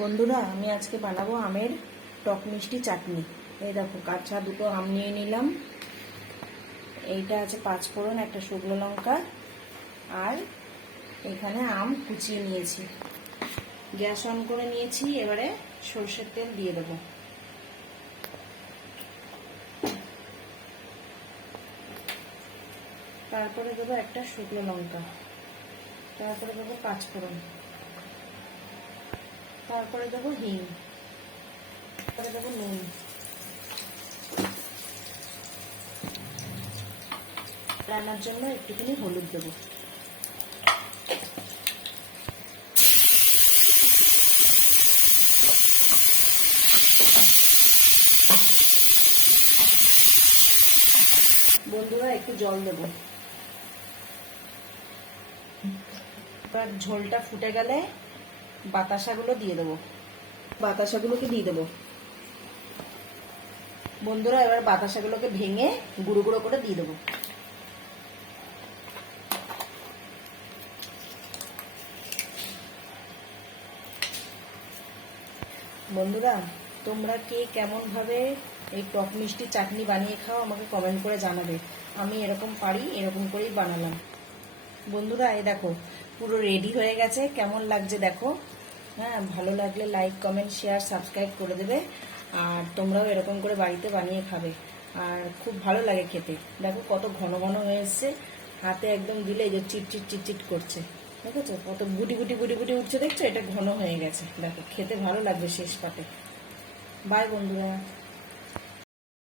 বন্ধুরা, আমি আজকে বানাবো আমের টক মিষ্টি চাটনি। এই দেখো, কাঁচা দুটো আম নিয়ে নিলাম। এইটা আছে 5 ফোড়ন, একটা শুকনো লঙ্কা, আর এখানে আম কুচিয়ে নিয়েছি। গ্যাস অন করে নিয়েছি। এবারে সরষের তেল দিয়ে দেবো। তারপরে দেবো একটা শুকনো লঙ্কা, তারপরে দেবো 5 ফোড়ন, তারপরে দেবো হিং, তারপরে দেবো নুন, রান্নার জন্য একটুখানি হলুদ দেবো। বন্ধুরা, একটু জল দেবো। এবার ঝোলটা ফুটে গেলে বাতাসাগুলো দিয়ে দেবো। বাতাসাগুলোকে দিয়ে দেবো। বন্ধুরা, এবার বাতাসাগুলোকে ভেঙে গুঁড়ো গুঁড়ো করে দিয়ে দেবো। বন্ধুরা, তোমরা কে কেমন ভাবে এই টক মিষ্টি চাটনি বানিয়ে খাও আমাকে কমেন্ট করে জানাবে। আমি এরকম পারি, এরকম করেই বানালাম। বন্ধুরা, এই দেখো পুরো রেডি হয়ে গেছে। কেমন লাগছে দেখো। হ্যাঁ, ভালো লাগলে লাইক, কমেন্ট, শেয়ার, সাবস্ক্রাইব করে দেবে। আর তোমরাও এরকম করে বাড়িতে বানিয়ে খাবে। আর খুব ভালো লাগে খেতে। দেখো কত ঘন ঘন হয়ে এসছে, হাতে একদম দিলে এই যে চিটচিট চিটচিট করছে। দেখেছো কত গুটি গুটি গুটি গুটি উঠছে, দেখছো? এটা ঘন হয়ে গেছে। দেখো খেতে ভালো লাগবে শেষ পাতে। বাই বন্ধুরা।